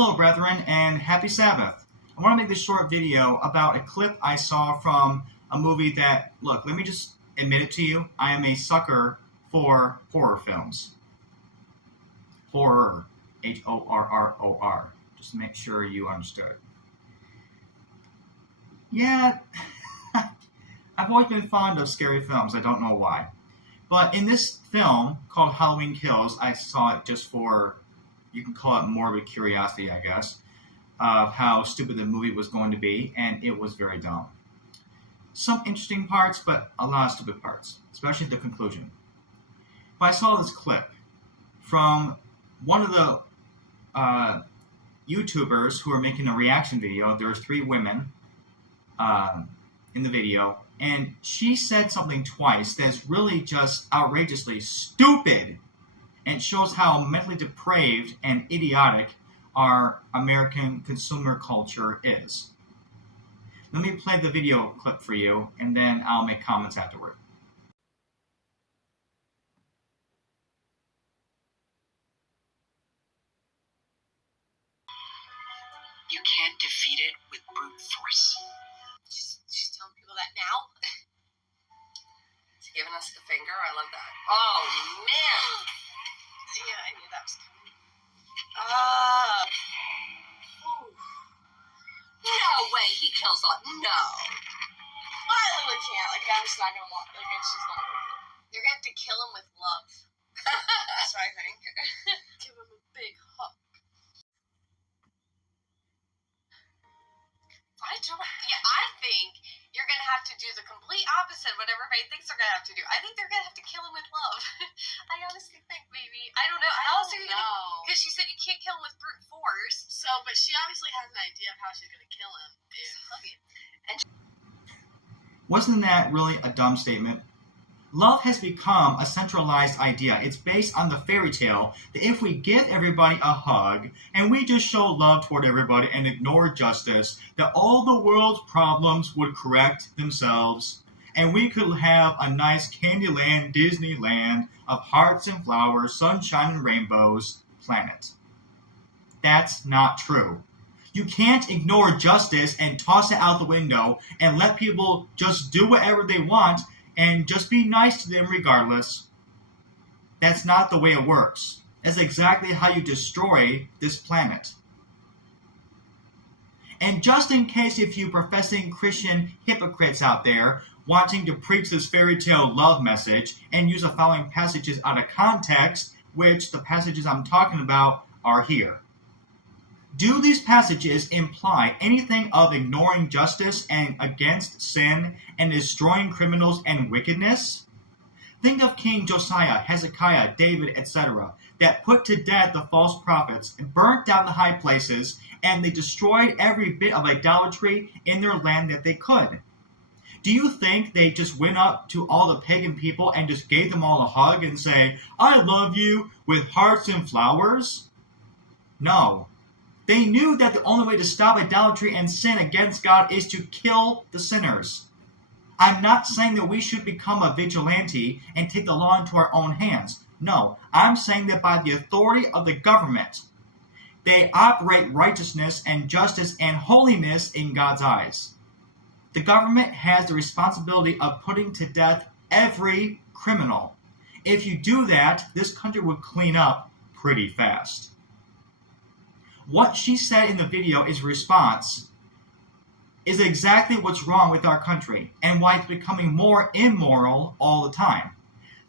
Hello, brethren, and happy Sabbath. I want to make this short video about a clip I saw from a movie that, look, let me just admit it to you, I am a sucker for horror films. Horror. Horror. Just to make sure you understood. Yeah, I've always been fond of scary films, I don't know why. But in this film, called Halloween Kills, I saw it just for, you can call it morbid curiosity, I guess, of how stupid the movie was going to be, and it was very dumb. Some interesting parts, but a lot of stupid parts, especially the conclusion. But I saw this clip from one of the YouTubers who are making a reaction video. There's 3 women in the video, and she said something twice that's really just outrageously stupid, and it shows how mentally depraved and idiotic our American consumer culture is. Let me play the video clip for you, and then I'll make comments afterward. You can't defeat it with brute force. She's telling people that now? She's giving us the finger. I love that. Oh, man. Yeah, I knew that was coming. No way he kills on. No. I literally can't. Like, I'm just not gonna want. Like, it's just not worth it. You're gonna have to kill him with love. That's what I think. Give him a big hug. I think you're going to have to do the complete opposite of what everybody thinks they're going to have to do. I think they're going to have to kill him with love. I honestly think maybe. I don't know. How else are you going to? Because she said you can't kill him with brute force. So, but she obviously has an idea of how she's going to kill him. Is hug him. Wasn't that really a dumb statement? Love has become a centralized idea. It's based on the fairy tale that if we give everybody a hug and we just show love toward everybody and ignore justice, that all the world's problems would correct themselves and we could have a nice Candyland, Disneyland of hearts and flowers, sunshine and rainbows planet. That's not true. You can't ignore justice and toss it out the window and let people just do whatever they want and just be nice to them regardless. That's not the way it works. That's exactly how you destroy this planet. And just in case if you professing Christian hypocrites out there wanting to preach this fairy tale love message and use the following passages out of context, which the passages I'm talking about are here. Do these passages imply anything of ignoring justice and against sin and destroying criminals and wickedness? Think of King Josiah, Hezekiah, David, etc., that put to death the false prophets and burnt down the high places, and they destroyed every bit of idolatry in their land that they could. Do you think they just went up to all the pagan people and just gave them all a hug and say, "I love you," with hearts and flowers? No. They knew that the only way to stop idolatry and sin against God is to kill the sinners. I'm not saying that we should become a vigilante and take the law into our own hands. No, I'm saying that by the authority of the government, they operate righteousness and justice and holiness in God's eyes. The government has the responsibility of putting to death every criminal. If you do that, this country would clean up pretty fast. What she said in the video is response is exactly what's wrong with our country and why it's becoming more immoral all the time.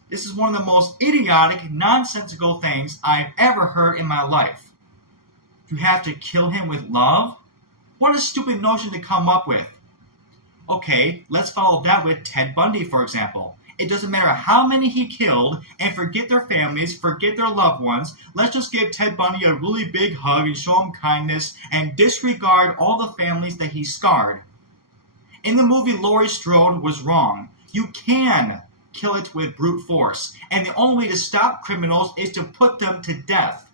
This is one of the most idiotic, nonsensical things I've ever heard in my life. You have to kill him with love? What a stupid notion to come up with. Okay, let's follow that with Ted Bundy, for example. It doesn't matter how many he killed, and forget their families, forget their loved ones. Let's just give Ted Bundy a really big hug and show him kindness and disregard all the families that he scarred. In the movie, Laurie Strode was wrong. You can kill it with brute force, and the only way to stop criminals is to put them to death.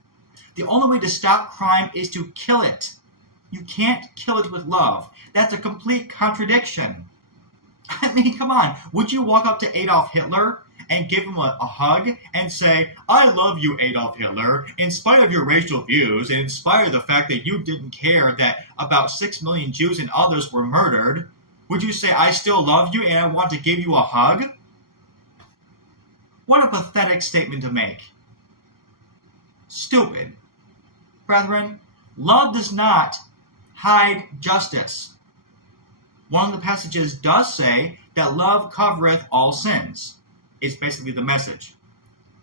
The only way to stop crime is to kill it. You can't kill it with love. That's a complete contradiction. I mean, come on. Would you walk up to Adolf Hitler and give him a hug and say, I love you, Adolf Hitler, in spite of your racial views, and in spite of the fact that you didn't care that about 6 million Jews and others were murdered, would you say, I still love you and I want to give you a hug? What a pathetic statement to make. Stupid. Brethren, love does not hide justice. One of the passages does say that love covereth all sins. It's basically the message.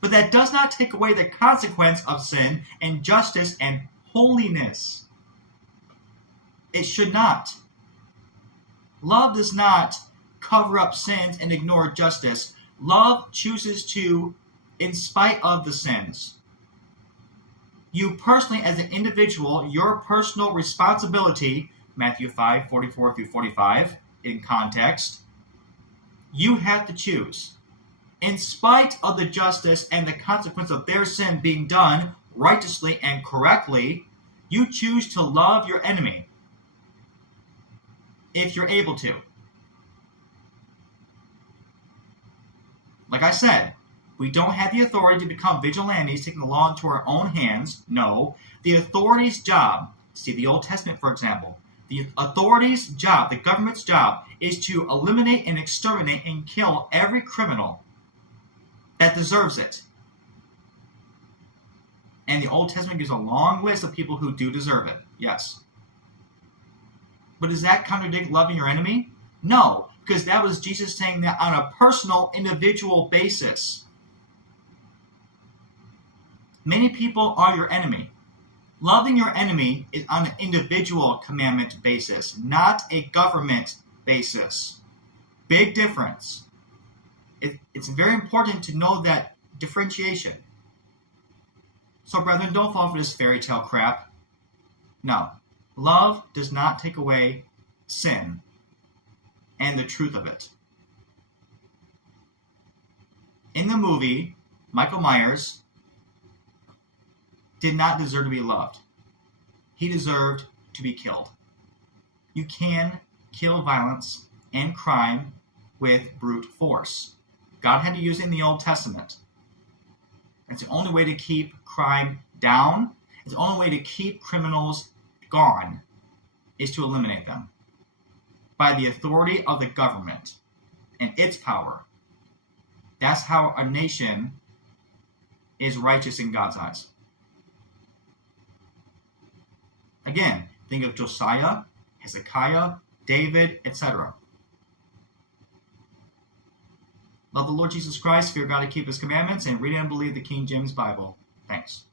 But that does not take away the consequence of sin and justice and holiness. It should not. Love does not cover up sins and ignore justice. Love chooses to, in spite of the sins. You personally, as an individual, your personal responsibility, Matthew 5:44-45, in context, you have to choose. In spite of the justice and the consequence of their sin being done righteously and correctly, you choose to love your enemy. If you're able to. Like I said, we don't have the authority to become vigilantes, taking the law into our own hands. No. The authority's job, see the Old Testament for example, the authority's job, the government's job, is to eliminate and exterminate and kill every criminal that deserves it. And the Old Testament gives a long list of people who do deserve it. Yes. But does that contradict loving your enemy? No, because that was Jesus saying that on a personal, individual basis. Many people are your enemy. Loving your enemy is on an individual commandment basis, not a government basis. Big difference. It's very important to know that differentiation. So, brethren, don't fall for this fairy tale crap. No. Love does not take away sin and the truth of it. In the movie, Michael Myers did not deserve to be loved. He deserved to be killed. You can kill violence and crime with brute force. God had to use it in the Old Testament. It's the only way to keep crime down. It's the only way to keep criminals gone is to eliminate them by the authority of the government and its power. That's how a nation is righteous in God's eyes. Again, think of Josiah, Hezekiah, David, etc. Love the Lord Jesus Christ, fear God and keep His commandments, and read and believe the King James Bible. Thanks.